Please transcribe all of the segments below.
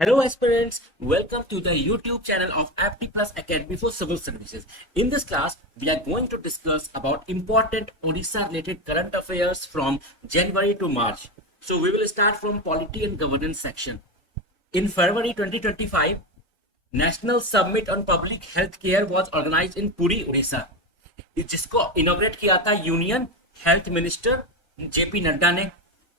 Hello aspirants, welcome to the YouTube channel of Apti Plus Academy for Civil Services. In this class, we are going to discuss about important Odisha related current affairs from January to March. So we will start from Polity and Governance section. In February 2025, National Summit on Public Health Care was organized in Puri, Odisha. जिसको इनोग्रेट किया था union health minister JP Nadda ने।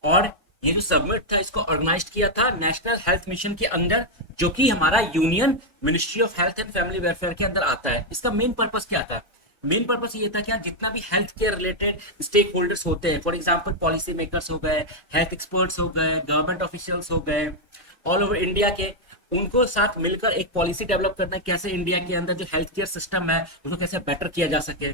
और ये जो submit था इसको organise किया था नेशनल हेल्थ मिशन के अंदर, जो कि हमारा union ministry of health and family welfare के अंदर आता है। इसका मेन पर्पस क्या था? मेन पर्पस ये था कि जितना भी health care related stakeholders होते हैं, फॉर एग्जांपल पॉलिसी मेकर्स हो गए, हेल्थ एक्सपर्ट्स हो गए, गवर्नमेंट ऑफिशियल्स हो गए, ऑल ओवर इंडिया के, उनको साथ मिलकर एक पॉलिसी डेवलप करना है कैसे इंडिया के अंदर जो हेल्थ केयर सिस्टम है उसको कैसे बेटर किया जा सके।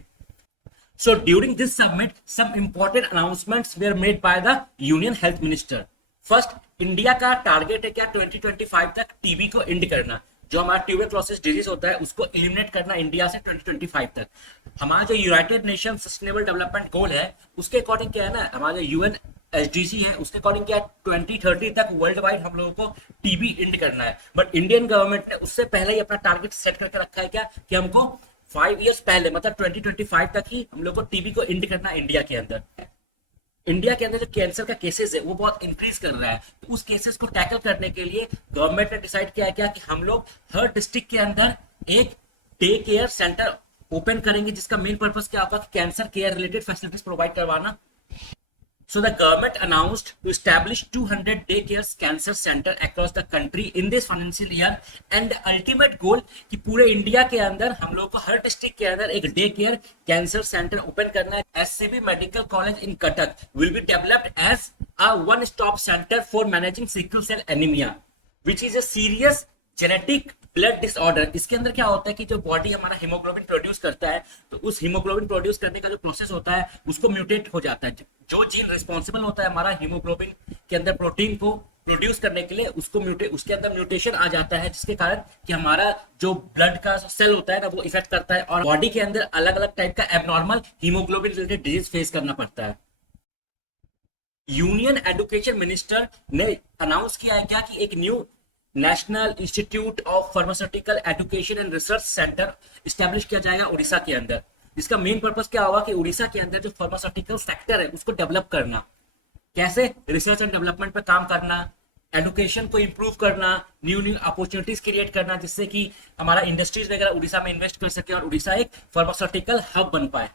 So during this summit, some important announcements were made by the Union Health Minister. First, India का टारगेट है क्या 2025 तक टीबी को एंड करना। जो हमारा ट्यूबरक्लोसिस डिजीज होता है उसको एलिमिनेट करना इंडिया से 2025 तक। हमारा जो United nation sustainable development goal है उसके अकॉर्डिंग क्या है ना, हमारा यूएन एसडीजी है उसके अकॉर्डिंग क्या 2030 तक वर्ल्ड वाइड हम लोगों को टीबी एंड करना है। बट इंडियन गवर्नमेंट ने उससे पहले ही अपना टारगेट सेट करके रखा है क्या कि हमको 5 इयर्स पहले मतलब 2025 तक ही हम लोग को टीबी को एंड करना इंडिया के अंदर। इंडिया के अंदर जो कैंसर का केसेस है वो बहुत इंक्रीज कर रहा है, तो उस केसेस को टैकल करने के लिए गवर्नमेंट ने डिसाइड किया क्या कि हम लोग हर डिस्ट्रिक्ट के अंदर एक डे केयर सेंटर ओपन करेंगे, जिसका मेन पर्पस क्या होगा कि cancer care related facilities provide करवाना। So the government announced to establish 200 daycare cancer center across the country in this financial year, and the ultimate goal कि पूरे India के अंदर हम लोग को हर डिस्ट्रिक्ट के अंदर एक day care cancer centre open करना है। SCB medical college in Cuttack will be developed as a one-stop center for managing sickle cell anemia, which is a serious genetic blood disorder. इसके अंदर क्या होता है कि जो बॉडी हमारा हीमोग्लोबिन प्रोड्यूस करता है, तो उस हीमोग्लोबिन प्रोड्यूस करने का जो प्रोसेस होता है उसको म्यूटेट हो जाता है। जो जीन रिस्पॉन्सिबल होता है हमारा हीमोग्लोबिन के अंदर प्रोटीन को प्रोड्यूस करने के लिए उसके अंदर म्यूटेशन आ जाता है, जिसके कारण कि हमारा जो ब्लड का सेल होता है ना वो इफेक्ट करता है और बॉडी के अंदर अलग अलग टाइप का abnormal haemoglobin related disease face करना पड़ता है। यूनियन एजुकेशन मिनिस्टर ने अनाउंस किया है क्या कि एक new national institute of pharmaceutical education and research centre establish किया जाएगा उड़ीसा के अंदर। इसका मेन पर्पस क्या होगा कि उड़ीसा के अंदर जो फार्मास्यूटिकल सेक्टर है उसको डेवलप करना, कैसे रिसर्च एंड डेवलपमेंट पे काम करना, एजुकेशन को इंप्रूव करना, न्यू न्यू अपॉर्चुनिटीज क्रिएट करना, जिससे कि हमारा इंडस्ट्रीज वगैरह उड़ीसा में इन्वेस्ट कर सके और उड़ीसा एक फार्मास्यूटिकल हब बन पाए।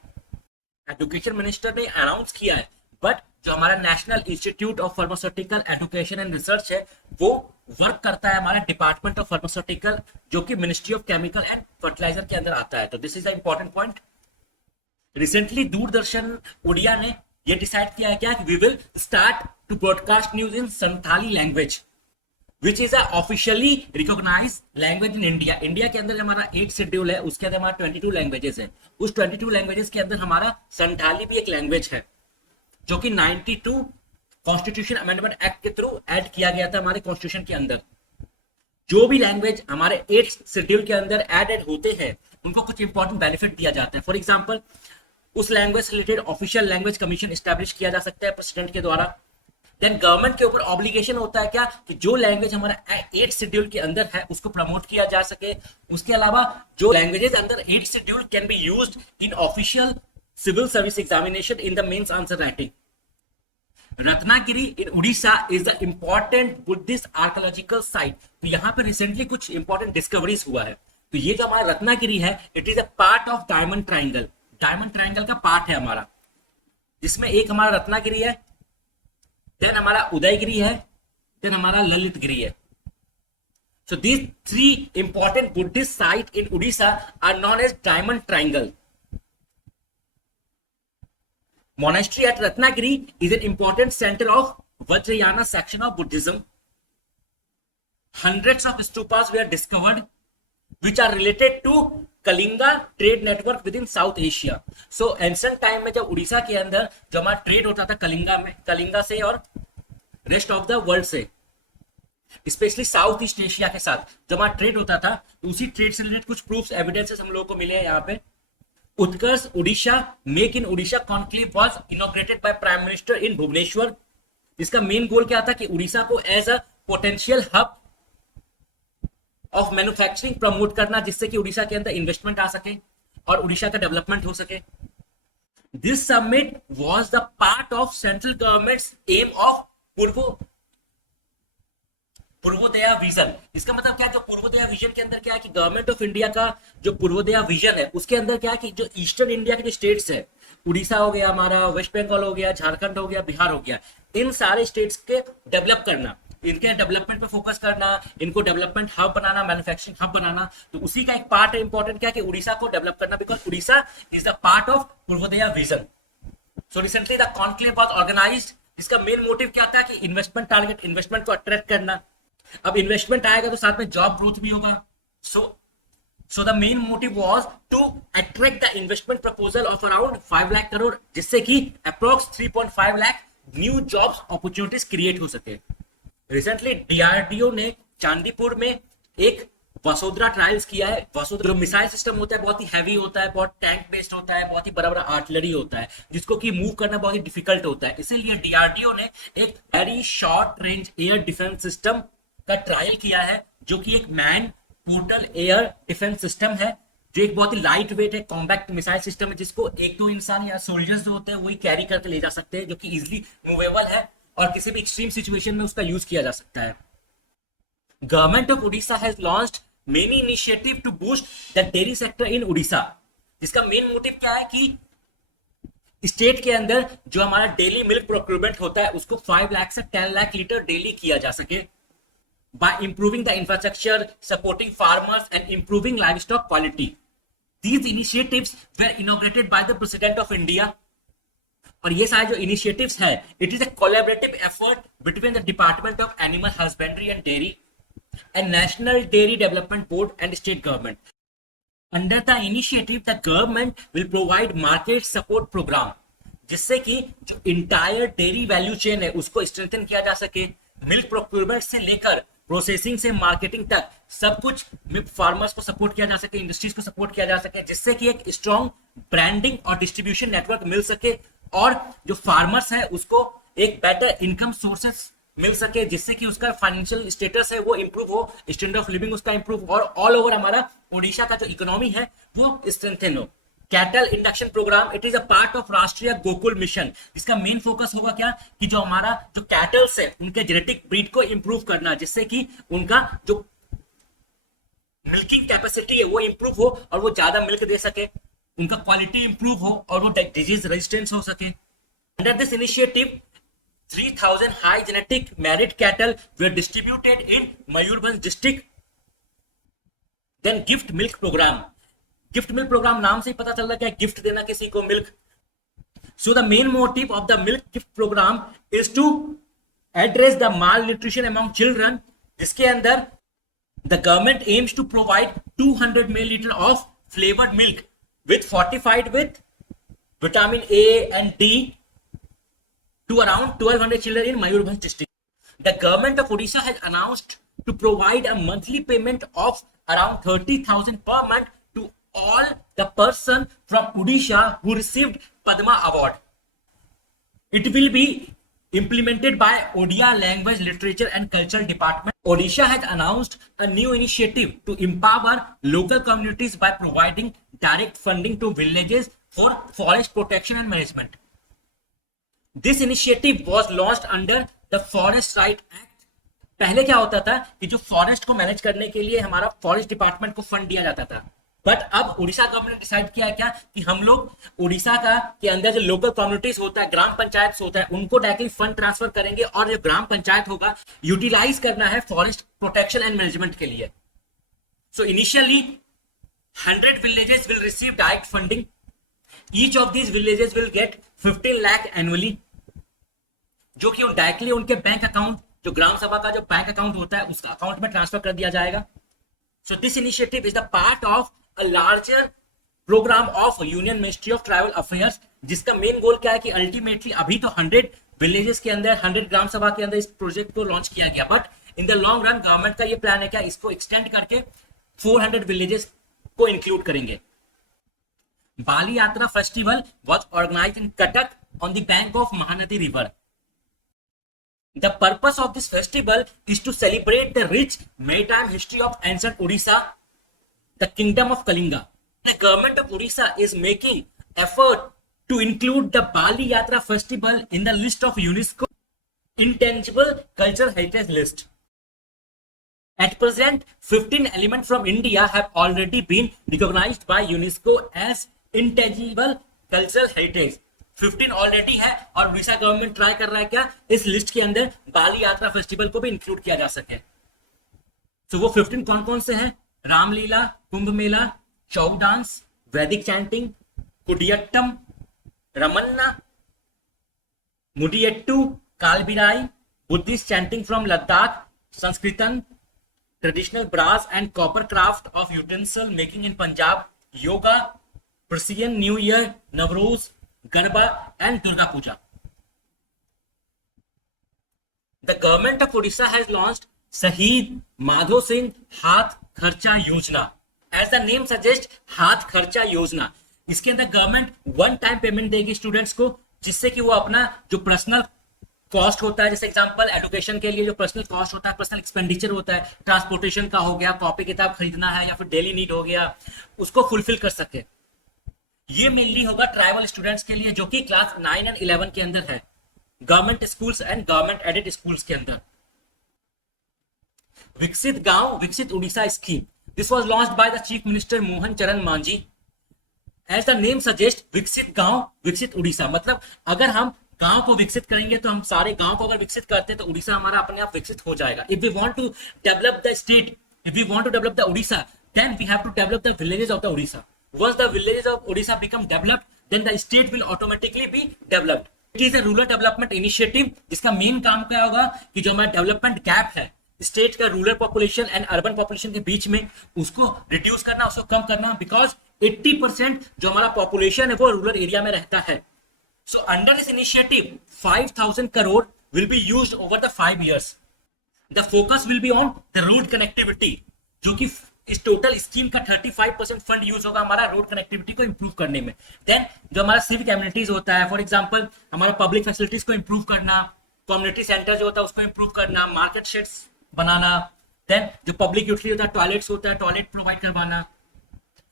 एजुकेशन मिनिस्टर ने अनाउंस किया है, बट जो हमारा national institute of pharmaceutical education and research है वो वर्क करता है हमारा डिपार्टमेंट ऑफ फार्मास्यूटिकल, जो कि ministry of chemical and fertilizer के अंदर आता है। तो this is the important point. Recently Doordarshan Odia ने ये डिसाइड किया है क्या कि we will start to broadcast news in Santhali language, which is officially recognize language in India. India के अंदर हमारा 8 शेड्यूल है, उसके अंदर हमारा 22 लैंग्वेजेस है। उस 22 लैंग्वेजेस के अंदर हमारा संथाली भी एक लैंग्वेज है, जो कि 92 कॉन्स्टिट्यूशन अमेंडमेंट एक्ट के थ्रू ऐड किया गया था हमारे कॉन्स्टिट्यूशन के अंदर। जो भी लैंग्वेज हमारे 8 शेड्यूल के अंदर एडेड होते हैं उनको कुछ इंपॉर्टेंट बेनिफिट दिया जाता है। फॉर एग्जांपल उस लैंग्वेज से related official language commission establish किया जा सकता है प्रेसिडेंट के द्वारा। देन गवर्नमेंट के ऊपर ऑब्लिगेशन होता है क्या कि जो लैंग्वेज हमारा 8 शेड्यूल के अंदर है उसको प्रमोट किया जा सके। उसके अलावा जो लैंग्वेजेस अंदर 8 schedule can be used in official civil service examination in the mains answer writing. Ratnagiri in Orissa is the important Buddhist archaeological site. तो यहाँ पे रिसेंटली कुछ इंपॉर्टेंट डिस्कवरीज हुआ है। तो ये जो हमारा रत्नागिरी है it is a part of diamond triangle. Diamond triangle का पार्ट है हमारा, जिसमें एक हमारा रत्नागिरी है, देन हमारा उदयगिरी है, देन हमारा ललितगिरी है। So these 3 important Buddhist sites in Odisha are known as Diamond Triangle. Monastery at Ratnagiri is an important center of Vajrayana section of Buddhism. Hundreds of stupas were discovered which are related to Kalinga trade network with in south Asia. So ancient time में जब उड़ीसा के अंदर जो हमारा trade होता था कलिंगा से और रेस्ट ऑफ द वर्ल्ड से, स्पेशली साउथ ईस्ट एशिया के साथ जो हमारा ट्रेड होता था, तो उसी ट्रेड से रिलेटेड कुछ प्रूफ्स एविडेंसेस हम लोगों को मिले हैं यहाँ पे। Utkarsh Orissa make in Orissa conclave was inaugurated by prime minister in Bhubaneswar. इसका मेन गोल क्या था कि उड़ीसा को as a potential hub of manufacturing promote करना, जिससे कि उड़ीसा के अंदर इन्वेस्टमेंट आ सके और उड़ीसा का डेवलपमेंट हो सके. This summit was the part of central governments aim of Purvodaya vision. इसका मतलब क्या है, जो पूर्वोदया विजन के अंदर क्या है कि गवर्नमेंट ऑफ इंडिया का जो पूर्वोदया विजन है उसके अंदर क्या है कि जो ईस्टर्न इंडिया के जो स्टेट्स है, उड़ीसा हो गया हमारा, वेस्ट बंगाल हो गया, झारखंड हो गया, बिहार हो गया, इन सारे स्टेट्स के डेवलप करना, इनके डेवलपमेंट पे फोकस करना, इनको डेवलपमेंट हब बनाना, मैन्युफैक्चरिंग हब बनाना. तो उसी का एक पार्ट है इंपॉर्टेंट क्या है कि उड़ीसा को डेवलप करना, because Orissa is the part of Purvodaya vision. So recently the conclave was organised. इसका मेन मोटिव क्या था कि इन्वेस्टमेंट टारगेट, इन्वेस्टमेंट को अट्रैक्ट करना. अब इन्वेस्टमेंट आएगा तो साथ में जॉब ग्रोथ भी होगा. So the main motive was to attract the investment proposal of around 5 lakh crore, जिससे कि approx 3.5 lakh new jobs opportunities create हो सके. Recently DRDO ने चांदीपुर में एक वसुंधरा ट्रायल्स किया है. वसुंधरा जो मिसाइल सिस्टम होता है बहुत ही हैवी होता है, बहुत टैंक बेस्ड होता है, बहुत ही बड़ा बड़ा आर्टिलरी होता है, जिसको कि मूव करना बहुत ही डिफिकल्ट होता है. इसीलिए डीआरडीओ ने एक very short range air defence system का ट्रायल किया है, जो कि एक man portal air defence system है, जो एक बहुत ही लाइट वेट है, कॉम्पैक्ट मिसाइल सिस्टम है, जिसको एक दो इंसान या सोल्जर्स जो होते हैं वही कैरी करके ले जा सकते हैं, जो कि इजिली मूवेबल है और किसी भी एक्सट्रीम सिचुएशन में उसका यूज किया जा सकता है. Government of Orissa has launched many initiative to boost the dairy sector in Orissa. जिसका मेन मोटिव क्या है कि स्टेट के अंदर जो हमारा डेली मिल्क प्रोक्योरमेंट होता है उसको 5 लाख से 10 लाख लीटर डेली किया जा सके, by improving the infrastructure, supporting farmers and improving livestock quality. These initiatives were inaugurated by the President of India. और ये सारे जो initiatives है, it is a collaborative effort between the Department of Animal Husbandry and Dairy and National Dairy Development Board and state government. Under the initiative, the government will provide market support program, जिससे कि जो entire dairy value chain है उसको strengthen किया जा सके. Milk procurement से लेकर प्रोसेसिंग से मार्केटिंग तक सब कुछ फार्मर्स को सपोर्ट किया जा सके, इंडस्ट्रीज को सपोर्ट किया जा सके, जिससे कि एक स्ट्रॉन्ग ब्रांडिंग और डिस्ट्रीब्यूशन नेटवर्क मिल सके और जो फार्मर्स है उसको एक बेटर इनकम सोर्सेस मिल सके, जिससे कि उसका फाइनेंशियल स्टेटस है वो इंप्रूव हो, स्टैंडर्ड ऑफ लिविंग उसका इंप्रूव हो और ऑल ओवर हमारा ओडिशा का जो इकोनॉमी है वो स्ट्रेंथन हो. Cattle induction program, it is a part of Rashtriya Gokul mission. इसका मेन फोकस होगा क्या कि जो हमारा जो कैटल्स है उनके जेनेटिक ब्रीड को इंप्रूव करना, जिससे कि उनका जो मिल्किंग कैपेसिटी है वो इंप्रूव हो और वो ज्यादा मिल्क दे सके, उनका क्वालिटी इंप्रूव हो और वो डिजीज रेजिस्टेंस हो सके. Under this initiative 3000 high genetic married cattle were distributed in Mayurbhanj district. Then gift milk program. Gift milk program नाम से ही पता चल रहा है गिफ्ट देना किसी को milk. So the main motive of the milk gift program is to address the malnutrition among children, जिसके अंदर the government aims to provide 200 millilitre of flavoured milk with fortified with vitamin A and D to around 1200 children in Mayurbhanj district. The government of Odisha has announced to provide a monthly payment of around 30,000 per month to all the person from Odisha who received Padma Award. It will be implemented by Odia Language, Literature and Culture Department. Odisha has announced a new initiative to empower local communities by providing direct funding to villages for forest protection and management. This initiative was launched under the Forest Right Act. पहले क्या होता था कि जो forest को manage करने के लिए हमारा फॉरेस्ट डिपार्टमेंट को फंड दिया जाता था, बट अब उड़ीसा गवर्नमेंट ने डिसाइड किया है क्या कि हम लोग उड़ीसा का के अंदर जो लोकल कम्युनिटीज होता है, ग्राम पंचायत होता है, उनको डायरेक्टली फंड ट्रांसफर करेंगे और जो ग्राम पंचायत होगा यूटिलाइज करना है फॉरेस्ट प्रोटेक्शन एंड मैनेजमेंट के लिए. So initially 100 villages will receive direct funding. Each of these villages will get 15 lakh annually, जो कि डायरेक्टली उनके बैंक अकाउंट, जो ग्राम सभा का जो बैंक अकाउंट होता है उसका अकाउंट में ट्रांसफर कर दिया जाएगा. So this initiative is the part of a larger program of union ministry of tribal affairs, जिसका मेन गोल क्या है कि अल्टीमेटली अभी तो 100 विलेजेस के अंदर, 100 ग्राम सभा के अंदर इस प्रोजेक्ट को लॉन्च किया गया, but in the long run government का ये प्लान है क्या इसको एक्सटेंड करके 400 विलेजेस को इंक्लूड करेंगे. Bali Yatra festival was organized in Cuttack on the bank of Mahanadi river. The purpose of this festival is to celebrate the rich maritime history of ancient Odisha, the kingdom of Kalinga. The government of Odisha is making effort to include the Bali Yatra festival in the list of UNESCO intangible cultural heritage list. At present, 15 elements from India have already been recognized by UNESCO as intangible cultural heritage. 15 already है और Orissa government try कर रहा है क्या इस list के अंदर बाली यात्रा फेस्टिवल को भी इंक्लूड किया जा सके. तो वो 15 कौन कौन से हैं? Ramlila, Kumbh Mela, Chhau dance, Vedic chanting, Kutiyattam, Ramman, Mudiyettu, Kalbelia, Buddhist chanting from Ladakh, Sankirtana, traditional brass and copper craft of utensil making in Punjab, yoga, Persian New Year, Navroz, Garba and Durga Puja. The government of Odisha has launched Shaheed Madho Singh Hath Kharcha Yojana. As the name suggests, Hath Kharcha Yojana. इसके अंदर government one time payment देगी students को, जिससे कि वो अपना जो personal cost होता है, जैसे एग्जांपल एजुकेशन के लिए जो पर्सनल कॉस्ट होता है, पर्सनल एक्सपेंडिचर होता है, ट्रांसपोर्टेशन का हो गया, कॉपी किताब खरीदना है या फिर डेली नीड हो गया, उसको फुलफिल कर सके. ये मेनली होगा ट्राइबल स्टूडेंट्स के लिए जो कि क्लास 9 एंड 11 के अंदर है, government schools and government aided schools के अंदर. Viksit Gaon Viksit Odisha scheme, this was launched by the chief minister Mohan Charan Majhi. As the name suggest, Viksit Gaon Viksit Orissa, मतलब अगर हम गांव को विकसित करेंगे तो हम सारे गांव को अगर विकसित करते हैं तो उड़ीसा हमारा अपने आप विकसित हो जाएगा. If we want to develop the state, if we want to develop the Orissa, then we have to develop the villages of the Orissa. Once the villages of Orissa become developed, then the state will automatically be developed. It is a rural development initiative, जिसका मेन काम क्या होगा कि जो हमारा development gap है state का rural population and urban population के बीच में, उसको रिड्यूस करना, उसको कम करना, बिकॉज 80% जो हमारा पॉपुलेशन है वो रूरल एरिया में रहता है. So under this initiative, 5,000 crore will be used over the 5 years. The focus will be on the road connectivity, जो कि इस टोटल स्कीम का 35% फंड यूज होगा हमारा रोड कनेक्टिविटी को इंप्रूव करने में. देन जो हमारा सिविक एमिनिटीज होता है, फॉर एग्जांपल हमारा पब्लिक फैसिलिटीज को इंप्रूव करना, कम्युनिटी सेंटर जो होता है उसको इंप्रूव करना, मार्केट शेड्स बनाना, देन जो पब्लिक यूटिलिटी होता है, टॉयलेट्स होता है, टॉयलेट प्रोवाइड करवाना,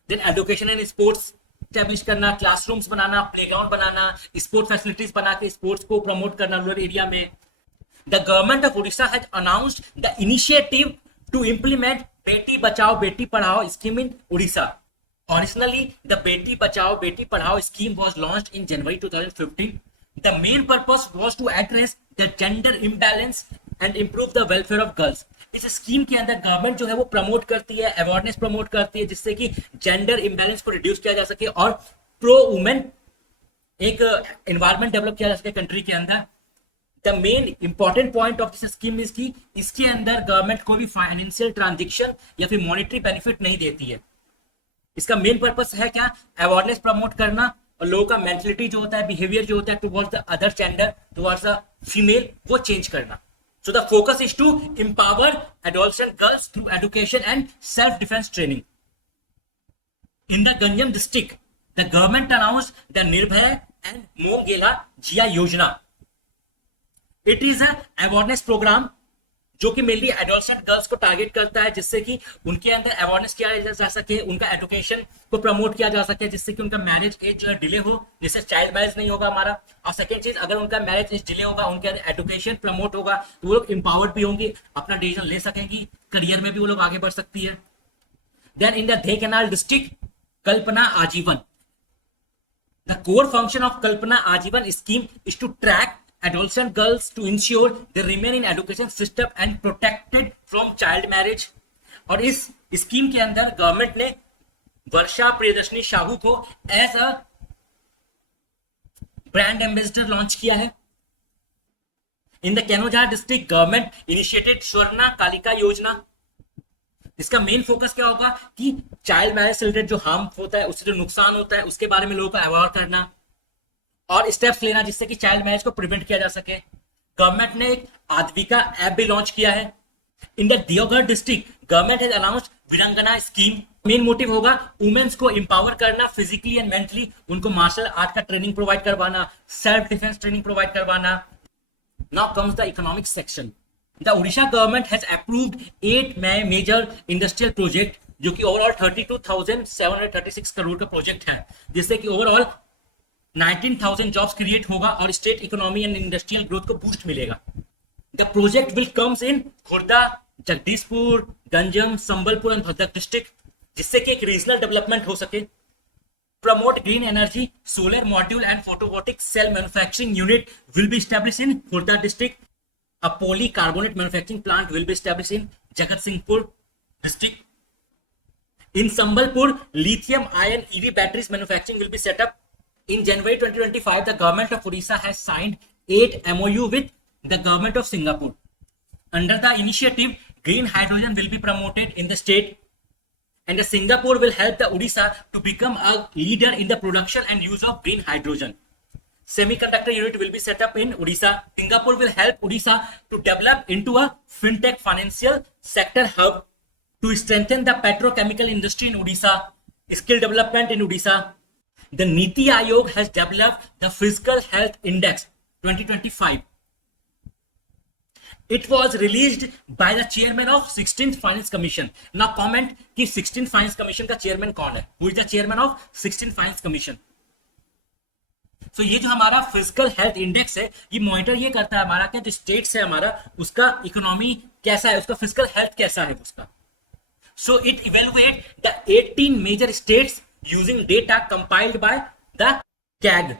then education and sports establish करना, क्लासरूम्स बनाना, प्लेग्राउंड बनाना, स्पोर्ट फैसिलिटीज बना के स्पोर्ट्स को प्रमोट करना रूरल एरिया में. The government of Orissa has announced the initiative to implement Beti Bachao Beti पढ़ाओ scheme in Orissa. Originally, the बेटी बचाओ बेटी पढ़ाओ scheme was launched in January 2015. The main purpose was to address the gender imbalance and improve the welfare of girls. इस scheme के अंदर government जो है वो promote करती है, अवेयरनेस प्रमोट करती है, जिससे कि जेंडर इंबैलेंस को रिड्यूस किया जा सके और प्रो वुमेन एक एनवायरमेंट डेवलप किया जा सके कंट्री के अंदर. The main important point of this scheme is कि इसके अंदर गवर्नमेंट को भी फाइनेंशियल ट्रांजेक्शन या फिर मॉनेटरी बेनिफिट नहीं देती है. इसका मेन पर्पस है क्या? अवेयरनेस प्रमोट करना और लोगों का मेंटलिटी जो होता है, बिहेवियर जो होता है towards the other gender, towards the female, वो चेंज करना. So the focus is to empower adolescent girls through education and self-defense training. In the Ganjam district, the government announced the Nirbhaya and Mongela Jia Yojana. It is an awareness program जो कि mainly adolescent girls को target करता है, जिससे कि उनके अंदर awareness किया जा सके, उनका एजुकेशन को प्रमोट किया जा सके, जिससे कि उनका मैरिज एज जो है डिले हो, जिससे चाइल्ड मैरिज नहीं होगा हमारा. और सेकंड चीज, अगर उनका मैरिज एज डिले होगा, उनके अंदर एजुकेशन प्रमोट होगा, तो वो लोग एम्पावर्ड भी होंगे, अपना डिसीजन ले सकेंगी, करियर में भी वो लोग आगे बढ़ सकती है. Then in the Dhenkanal district, Kalpana Ajeevan. The core function of Kalpana Ajeevan scheme is to track adolescent girls to ensure they remain in education system and protected from child marriage. और इस स्कीम के अंदर गवर्नमेंट ने वर्षा प्रियदर्शनी साहू को as a brand ambassador launch किया है. In the Keonjhar district, government initiated Swarna Kalika Yojana. इसका main focus क्या होगा कि चाइल्ड मैरिज से रिलेटेड जो हार्म होता है, उससे जो नुकसान होता है, उसके बारे में लोगों को अवेयर करना और स्टेप्स लेना, जिससे कि चाइल्ड मैरिज को प्रिवेंट किया जा सके. गवर्नमेंट ने एक आद्विका ऐप भी लॉन्च किया है. In the Deoghar district, government has announced वीरांगना स्कीम. मेन मोटिव होगा वुमेन्स को एम्पावर करना फिजिकली एंड मेंटली, उनको मार्शल आर्ट का ट्रेनिंग प्रोवाइड करवाना, सेल्फ डिफेंस ट्रेनिंग प्रोवाइड करवाना. Now comes the economic section. The Odisha government has approved 8 major industrial project जो कि ओवरऑल 32,736 करोड़ का प्रोजेक्ट है, जिससे कि ओवरऑल 19,000 जॉब्स क्रिएट होगा और state economy and industrial growth को बूस्ट मिलेगा. The project will comes in Khurda, Jagdishpur, Ganjam, Sambalpur and Bhadrak district, जिससे कि एक रीजनल डेवलपमेंट हो सके. Promote green energy, solar module and photovoltaic cell manufacturing unit will be established in Khurda district. A polycarbonate manufacturing plant will be established in Jagatsinghpur district. In Sambalpur, lithium ion EV batteries manufacturing will be set up. In January 2025, the government of Odisha has signed 8 MOU with the government of Singapore. Under the initiative, green hydrogen will be promoted in the state. And the Singapore will help the Odisha to become a leader in the production and use of green hydrogen. Semiconductor unit will be set up in Odisha. Singapore will help Odisha to develop into a fintech financial sector hub to strengthen the petrochemical industry in Odisha, skill development in Odisha. The Niti Aayog has developed the Physical Health Index 2025. It was released by the chairman of 16th Finance Commission. Now comment कि 16th Finance Commission का chairman कौन है? Who is the chairman of 16th Finance Commission? So ये जो हमारा physical health index है, ये monitor ये करता है हमारा क्या जो स्टेट्स है हमारा उसका इकोनॉमी कैसा है, उसका फिजिकल हेल्थ कैसा है उसका. So it evaluate the 18 major states using data compiled by the CAG.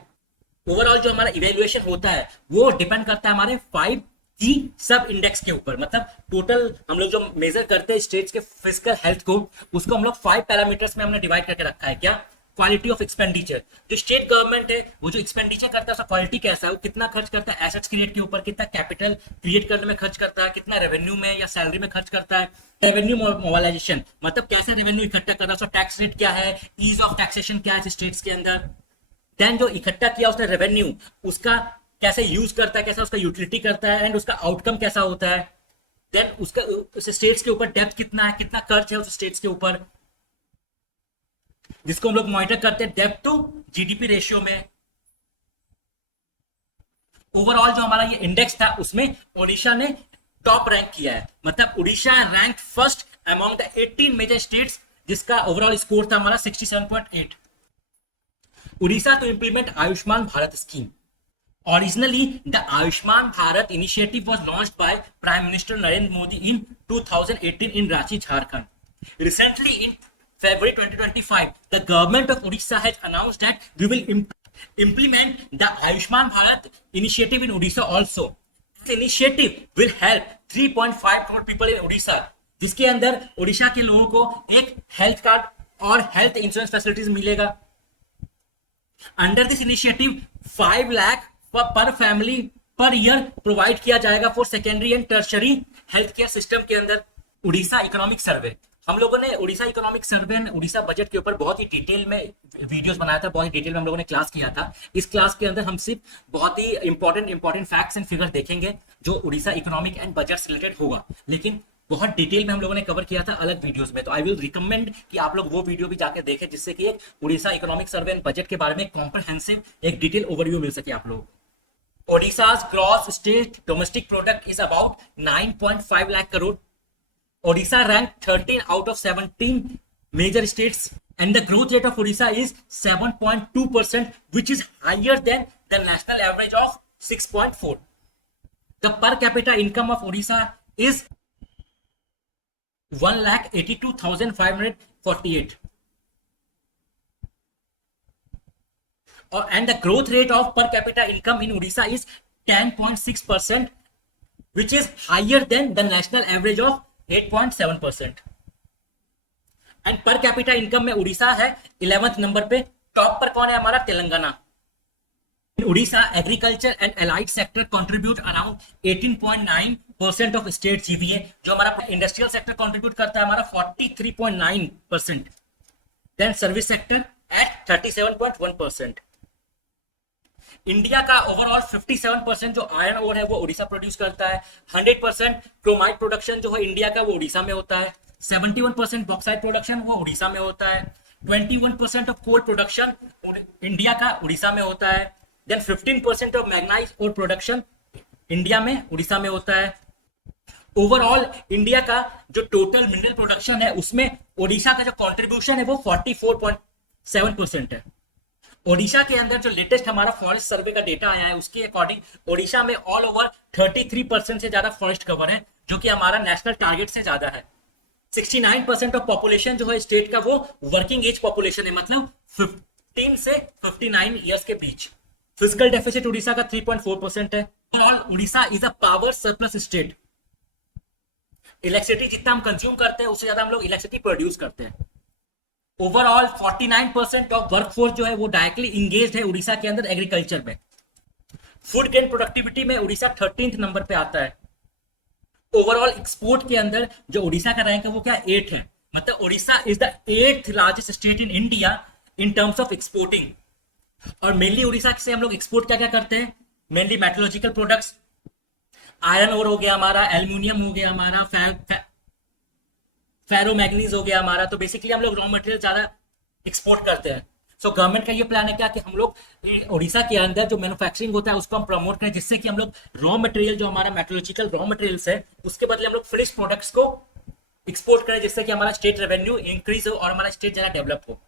Overall जो हमारा इवेल्युएशन होता है वो डिपेंड करता है हमारे 5 की सब इंडेक्स के ऊपर. मतलब टोटल हम लोग जो मेजर करते हैं स्टेट्स के फिजिकल हेल्थ को, उसको हम लोग 5 पैरामीटर्स में हमने डिवाइड करके रखा है. क्या? Quality of expenditure. जो स्टेट गवर्नमेंट है वो जो एक्सपेंडिचर करता है उसका क्वालिटी कैसा है, वो कितना खर्च करता है एसेट्स क्रिएट के ऊपर, कितना कैपिटल क्रिएट करने में खर्च करता है, कितना रेवेन्यू में या सैलरी में खर्च करता है. रेवेन्यू मोबिलाइजेशन मतलब कैसे रेवेन्यू इकट्ठा कर रहा है, उसका टैक्स रेट क्या है, ईज ऑफ टैक्सेशन क्या है स्टेट्स के अंदर. देन जो इकट्ठा किया उसने रेवेन्यू उसका कैसे यूज करता है, कैसा उसका यूटिलिटी करता है एंड उसका आउटकम कैसा होता है. देन उसका उस स्टेट्स के ऊपर डेप्थ कितना है, कितना खर्च है उस स्टेट्स के ऊपर, जिसको हम लोग मॉनिटर करते हैं डेप्थ टू जीडीपी रेशियो में. ओवरऑल जो हमारा ये इंडेक्स था उसमें ओडिशा ने टॉप रैंक किया है. मतलब Odisha rank first among the 18 major states, जिसका ओवरऑल स्कोर था हमारा 67.8. Odisha to implement Ayushman Bharat scheme. Originally, the Ayushman Bharat initiative was launched by Prime Minister Narendra Modi in 2018 in Ranchi, Jharkhand. Recently, in February 2025, the government of Odisha has announced that we will implement the Ayushman Bharat initiative in Odisha also. This initiative will help 3.5 crore people in Odisha, जिसके अंदर ओडिशा के लोगों को एक health card और health insurance facilities मिलेगा. Under this initiative 5 lakh पर family per year provide किया जाएगा for secondary and tertiary health care system के अंदर. उड़ीसा इकोनॉमिक सर्वे, हम लोगों ने Orissa economic survey and Orissa budget के ऊपर बहुत ही डिटेल में वीडियोस बनाया था, बहुत ही डिटेल में हम लोगों ने क्लास किया था. इस क्लास के अंदर हम सिर्फ बहुत ही इंपॉर्टेंट फैक्ट्स एंड फिगर देखेंगे जो उड़ीसा इकोनॉमिक एंड बजट से रिलेटेड होगा, लेकिन बहुत डिटेल में हम लोगों ने कवर किया था अलग वीडियोस में. तो आई विल रिकमेंड कि आप लोग वो वीडियो भी जाके देखें, जिससे कि एक Orissa economic survey and budget के बारे में कॉम्प्रिहेंसिव एक डिटेल ओवरव्यू मिल सके आप लोग. Odisha's gross state domestic product is about 9.5 lakh crore. Odisha ranked 13 out of 17 major states, and the growth rate of Odisha is 7.2%, which is higher than the national average of 6.4. The per capita income of Odisha is 1,82,548. And the growth rate of per capita income in Odisha is 10.6%, which is higher than the national average of 8.7%. And per capita income में उड़ीसा है 11th number पे. Top पर कौन है हमारा? Telangana. In Odisha, agriculture and allied sector contribute around 18.9% of state GVA. जो हमारा industrial sector contribute करता है हमारा 43.9%. Then service sector at 37.1%. India का ओवरऑल 57% जो आयरन ओर है वो ओडिशा प्रोड्यूस करता है. 100% क्रोमाइट प्रोडक्शन जो है इंडिया का वो ओडिशा में होता है. 71% बॉक्साइट प्रोडक्शन वो ओडिशा में होता है. 21% ऑफ कोल प्रोडक्शन इंडिया का ओडिशा में होता है. देन 15% ऑफ मैग्नाइज और प्रोडक्शन इंडिया में, उड़ीसा में होता है। ओवरऑल इंडिया का जो टोटल मिनरल प्रोडक्शन है उसमें ओडिशा का जो कंट्रीब्यूशन है वो 44.7% है। ओडिशा के अंदर जो लेटेस्ट हमारा फॉरेस्ट सर्वे का डेटा आया है उसके अकॉर्डिंग ओडिशा में ऑल ओवर 33% से ज्यादा फॉरेस्ट कवर है, जो कि हमारा नेशनल टारगेट से ज्यादा है। 69% ऑफ पॉपुलेशन जो है स्टेट का वो वर्किंग एज पॉपुलेशन है, मतलब 15 से 59 ईयर्स के बीच। फिजिकल डेफिसिट उड़ीसा का 3.4% है। Overall Orissa is a power surplus state. Electricity जितना हम कंज्यूम करते हैं उससे ज्यादा हम लोग इलेक्ट्रिसिटी प्रोड्यूस करते हैं। ओवरऑल 49% ऑफ वर्कफोर्स जो है वो डायरेक्टली इंगेज्ड है उड़ीसा के अंदर एग्रीकल्चर में। फूड ग्रेन प्रोडक्टिविटी में उड़ीसा 13th नंबर पे आता है। ओवरऑल एक्सपोर्ट के अंदर जो उड़ीसा का रैंक है वो क्या 8 है, मतलब Orissa is the 8th largest state in India in terms of exporting. और मेनली उड़ीसा से हम लोग एक्सपोर्ट क्या क्या करते हैं, mainly metallurgical products, iron ore हो गया हमारा, एल्यूमिनियम हो गया हमारा, फेरोमैग्नीज हो गया हमारा। तो बेसिकली हम लोग रॉ मटेरियल ज्यादा एक्सपोर्ट करते हैं। सो गवर्नमेंट का ये प्लान है क्या कि हम लोग उड़ीसा के अंदर जो मैन्युफैक्चरिंग होता है उसको हम प्रमोट करें, जिससे कि हम लोग रॉ मटेरियल जो हमारा मेटलर्जिकल रॉ मटेरियल्स है उसके बदले हम लोग फिनिश प्रोडक्ट्स को एक्सपोर्ट करें, जिससे कि हमारा स्टेट रेवेन्यू इंक्रीज हो और हमारा स्टेट ज्यादा डेवलप हो।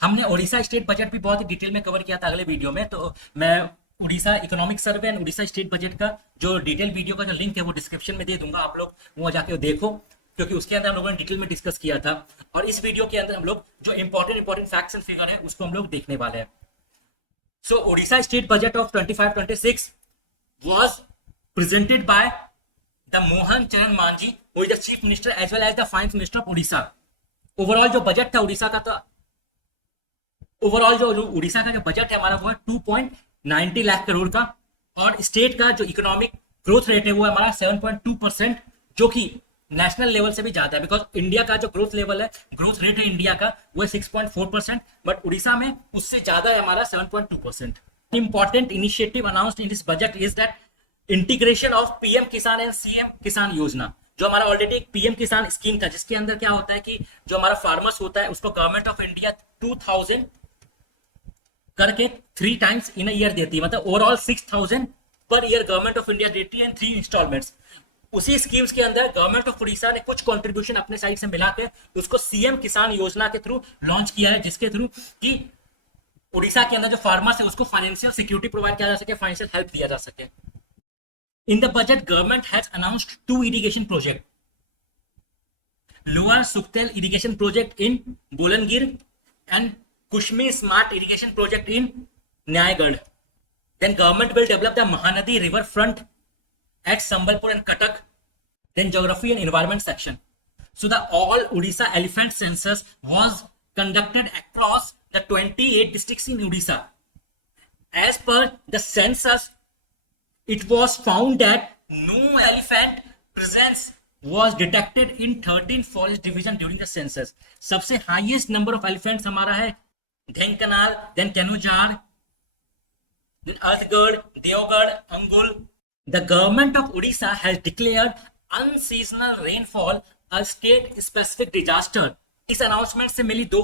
हमने उड़ीसा स्टेट बजट भी बहुत ही डिटेल में कवर किया था अगले वीडियो में, तो मैं Orissa economic survey and Orissa state budget का जो डिटेल वीडियो का जो लिंक है वो डिस्क्रिप्शन में दे दूंगा, आप लोग वो जाके देखो, क्योंकि उसके अंदर हम लोगों ने डिटेल में डिस्कस किया था। और इस वीडियो के अंदर हम लोग जो इंपॉर्टेंट फैक्ट्स एंड फिगर है उसको हम लोग देखने वाले हैं। So Odisha state budget of 25-26 was presented by the Mohan Charan Majhi, who is the chief minister as well as the finance minister of Odisha. Overall जो बजट था उड़ीसा का, तो ओवरऑल जो उड़ीसा का जो बजट है हमारा वो है 2.90 लाख करोड़ का, और स्टेट का जो इकोनॉमिक ग्रोथ रेट है वो हमारा 7.2%, जो कि नेशनल लेवल से भी ज्यादा है। बिकॉज इंडिया का जो ग्रोथ लेवल है, ग्रोथ रेट है इंडिया का वो है 6.4%, बट उड़ीसा में उससे ज्यादा है हमारा 7.2%। Important initiative announced in this budget is that integration of PM किसान एंड सीएम किसान योजना, जो हमारा ऑलरेडी एक पीएम किसान स्कीम था, जिसके अंदर क्या होता है कि जो हमारा फार्मर्स होता है उसको गवर्नमेंट ऑफ इंडिया 2000 करके 3 टाइम्स इन ईयर देती है, मतलब overall 6000 per year government of India देती है इन 3 इंस्टॉलमेंट्स। उसी स्कीम्स के अंदर गवर्नमेंट ऑफ उड़ीसा ने कुछ कंट्रीब्यूशन अपने साइड से मिला के उसको सीएम किसान योजना के थ्रू लॉन्च किया है, जिसके थ्रू कि उड़ीसा के अंदर जो फार्मर्स है उसको फाइनेंशियल सिक्योरिटी प्रोवाइड किया जा सके, फाइनेंशियल हेल्प दिया जा सके। In the budget government has announced 2 irrigation project, lower Suktel irrigation project in Bolangir and Kushmi smart irrigation project in Nayagarh. Then government will develop the Mahanadi river front at Sambalpur and Cuttack. Then geography and environment section. So the all Odisha elephant census was conducted across the 28 districts in Odisha. As per the census, it was found that no elephant presence was detected in 13 forest division during the census. सबसे highest number of elephants हमारा है Dhenkanal, then Kenujar, then Arthgarh, Deogarh, Angul. The government of Odisha has declared unseasonal rainfall a state specific disaster. इस announcement से मिली 2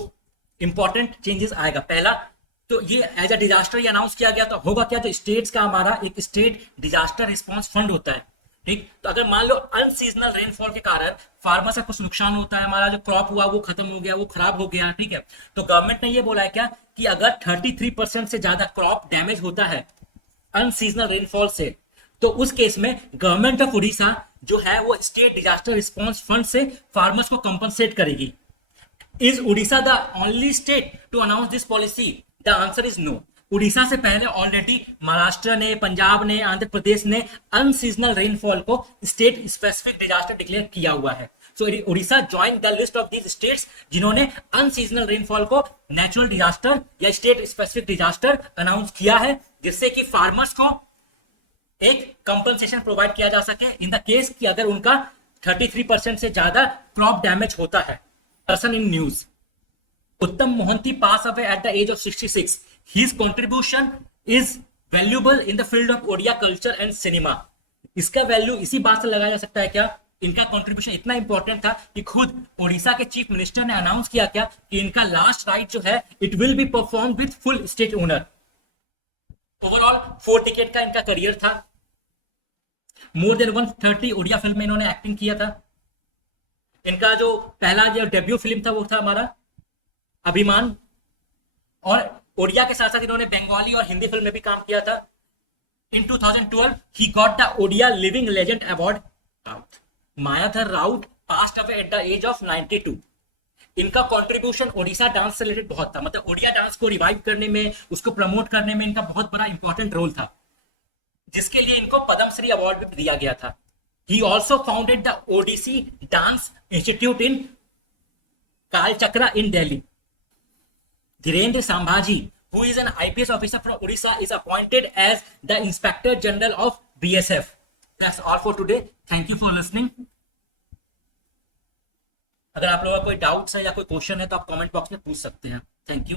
important changes आएगा। पहला तो ये as a disaster ये अनाउंस किया गया, तो होगा क्या, जो स्टेट्स का हमारा एक स्टेट डिजास्टर रिस्पांस फंड होता है, ठीक। तो अगर मान लो अनसीजनल रेनफॉल के कारण फार्मर्स का कुछ नुकसान होता है, हमारा जो क्रॉप हुआ वो खत्म हो गया, वो खराब हो गया, ठीक है, तो गवर्नमेंट ने ये बोला है क्या कि अगर 33% से ज्यादा क्रॉप डैमेज होता है अनसीजनल रेनफॉल से, तो उस केस में गवर्नमेंट ऑफ उड़ीसा जो है वो स्टेट डिजास्टर रिस्पांस फंड से फार्मर्स को कंपनसेट करेगी। Is Orissa the only state to announce this policy? The answer is no. Orissa से पहले ऑलरेडी महाराष्ट्र ने, पंजाब ने, आंध्र प्रदेश ने अनसीजनल रेनफॉल को स्टेट स्पेसिफिक डिजास्टर डिक्लेयर किया हुआ है। So Odisha join the list of these states जिन्होंने अनसीजनल रेनफॉल को नेचुरल डिजास्टर या स्टेट स्पेसिफिक डिजास्टर अनाउंस किया है, जिससे कि फार्मर्स को एक कंपनसेशन प्रोवाइड किया जा सके इन द केस कि अगर उनका 33% से ज्यादा क्रॉप डैमेज होता है। Person in news, Uttam Mohanty pass away at the age of 66। His contribution is valuable in the field of Odia culture and cinema. इसका वैल्यू इसी बात से लगाया जा सकता है क्या, इनका कंट्रीब्यूशन इतना इंपॉर्टेंट था कि खुद ओडिशा के चीफ मिनिस्टर ने अनाउंस किया क्या कि इनका लास्ट राइट जो है it will be perform with full state owner. Overall 4 ticket का इनका करियर था, मोर देन 130 उड़िया फिल्म में इन्होंने एक्टिंग किया था। इनका जो पहला जो डेब्यू फिल्म था वो था हमारा अभिमान, और उड़िया के साथ साथ इन्होंने बंगाली और हिंदी फिल्म में भी काम किया था। In 2012, he got the Odia Living Legend Award. Mayadhar Raut passed away at the age of 92. इनका कंट्रीब्यूशन ओडिशा डांस से रिलेटेड बहुत था, मतलब ओडिया डांस को रिवाइव करने में, उसको प्रमोट करने में इनका बहुत बड़ा इंपॉर्टेंट रोल था, जिसके लिए इनको पद्मश्री अवार्ड भी दिया गया था। He also founded the Odissi Dance Institute in Kalchakra in Delhi. Dhirendra Sambhaji, who is an IPS officer from Odisha, is appointed as the Inspector General of BSF. That's all for today. Thank you for listening. अगर आप लोगों का कोई doubts है या कोई question है तो आप कमेंट बॉक्स में पूछ सकते हैं। Thank you.